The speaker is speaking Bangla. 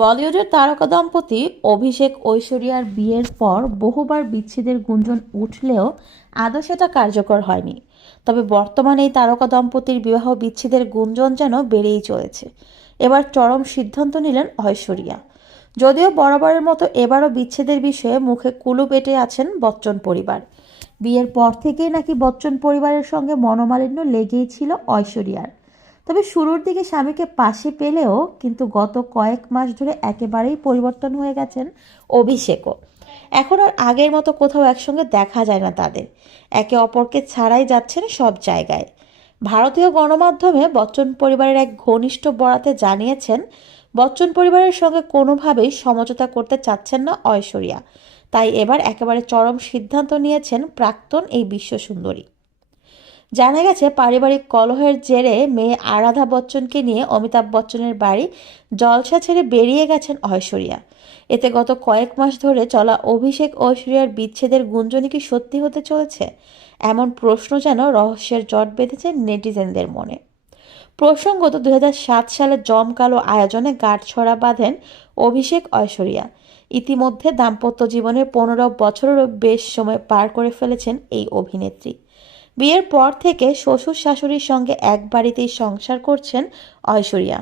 বলিউডের তারকা দম্পতি অভিষেক ঐশ্বরিয়ার বিয়ের পর বহুবার বিচ্ছেদের গুঞ্জন উঠলেও আদৌ সেটা কার্যকর হয়নি। তবে বর্তমানে এই তারকা দম্পতির বিবাহ বিচ্ছেদের গুঞ্জন যেন বেড়েই চলেছে। এবার চরম সিদ্ধান্ত নিলেন ঐশ্বরিয়া। যদিও বরাবরের মতো এবারও বিচ্ছেদের বিষয়ে মুখে কুলু পেটে আছেন বচ্চন পরিবার। বিয়ের পর থেকেই নাকি বচ্চন পরিবারের সঙ্গে মনোমালিন্য লেগেই ছিল ঐশ্বরিয়ার। তবে শুরুর দিকে স্বামীকে পাশে পেলেও কিন্তু গত কয়েক মাস ধরে একেবারেই পরিবর্তন হয়ে গেছেন অভিষেকও। এখন আর আগের মতো কোথাও একসঙ্গে দেখা যায় না তাদের। একে অপরকে ছাড়াই যাচ্ছেন সব জায়গায়। ভারতীয় গণমাধ্যমে বচ্চন পরিবারের এক ঘনিষ্ঠ বরাতে জানিয়েছেন, বচ্চন পরিবারের সঙ্গে কোনোভাবেই সমঝোতা করতে চাচ্ছেন না ঐশ্বরিয়া। তাই এবার একেবারে চরম সিদ্ধান্ত নিয়েছেন প্রাক্তন এই বিশ্বসুন্দরী। জানা গেছে, পারিবারিক কলহের জেরে মেয়ে আরাধা বচ্চনকে নিয়ে অমিতাভ বচ্চনের বাড়ি জলসা ছেড়ে বেরিয়ে গেছেন ঐশ্বরিয়া। এতে গত কয়েক মাস ধরে চলা অভিষেক ঐশ্বরিয়ার বিচ্ছেদের গুঞ্জনই কি সত্যি হতে চলেছে? এমন প্রশ্ন যেন রহস্যের জট বেঁধেছে নেটিজেনদের মনে। প্রসঙ্গত দুই হাজার সাত সালে জমকালো আয়োজনে গাঁটছড়া বাঁধেন অভিষেক ঐশ্বরিয়া। ইতিমধ্যে দাম্পত্য জীবনের পনেরো বছরেরও বেশ সময় পার করে ফেলেছেন এই অভিনেত্রী। বিয়ের পর থেকে শ্বশুর শাশুড়ির সঙ্গে এক বাড়িতেই সংসার করছেন ঐশ্বরিয়া।